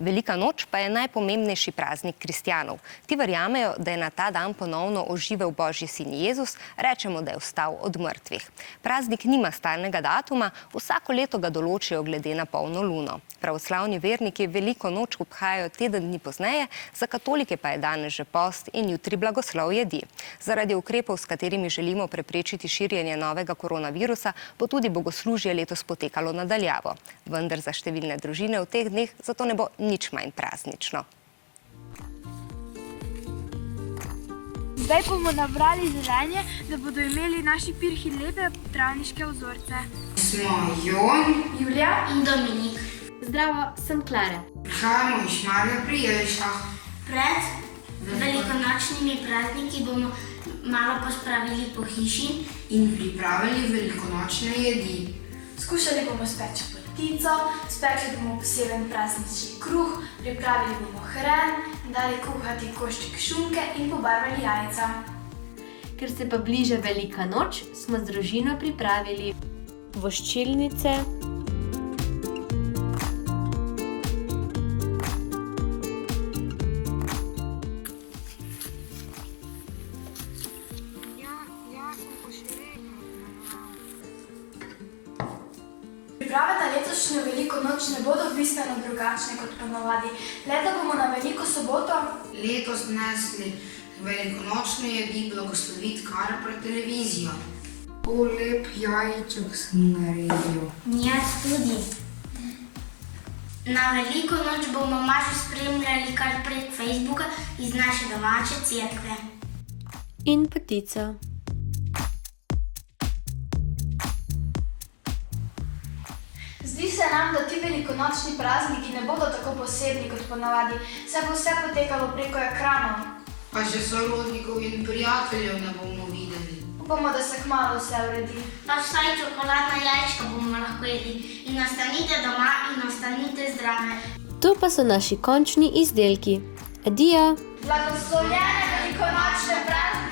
Velika noč pa je najpomembnejši praznik kristjanov. Ti verjamejo, da je na ta dan ponovno oživel Božji sin Jezus, rečemo, da je vstal od mrtvih. Praznik nima stalnega datuma, vsako leto ga določijo glede na polno luno. Pravoslavni verniki veliko noč obhajajo teden dni pozneje, za katolike pa je danes že post in jutri blagoslov jedi. Zaradi ukrepov, s katerimi želimo preprečiti širjenje novega koronavirusa, bo tudi bogoslužje letos potekalo nadaljavo. Vendar za številne družine v teh dneh zato ne bo nič manj praznično. Zdaj bomo nabrali zelenje, da bodo imeli naši pirhi lepe travniške vzorce. Smo Jon, Julija in Dominik. Zdravo, sem Klara. Prihajamo iz Šmarja pri Jelšah. Pred velikonočnimi prazniki bomo malo pospravili po hiši In pripravili velikonočne jedi. skušali bomo speči potico, spekli bomo poseben praznični kruh, pripravili bomo hren, dali kuhati košček šunke in pobarvali jajca. Ker se pa bliža velika noč, smo z družino pripravili voščilnice, Priprave na letošnjo veliko noč ne bodo bistveno drugačne kot ponavadi. Leto bomo na veliko soboto Letos nesli velikonočne jedi blagosloviti kar pred televizijo. Lep jajček sem naredil. Jaz tudi. Na veliko noč bomo Mašo spremljali kar prek Facebooka iz naše domače cerkve. in potico. Zdi se nam, da ti velikonočni prazniki ne bodo tako posebni kot ponavadi, saj bo vse potekalo preko ekranov. Pa že sorodnikov in prijateljev ne bomo videli. Upamo, da se kmalu vse uredi. Pa vsaj čokoladna jajčka bomo lahko jedli. In ostanite doma in ostanite zdrave. To pa so naši končni izdelki. Adijo! Blagoslovljene velikonočne praznike!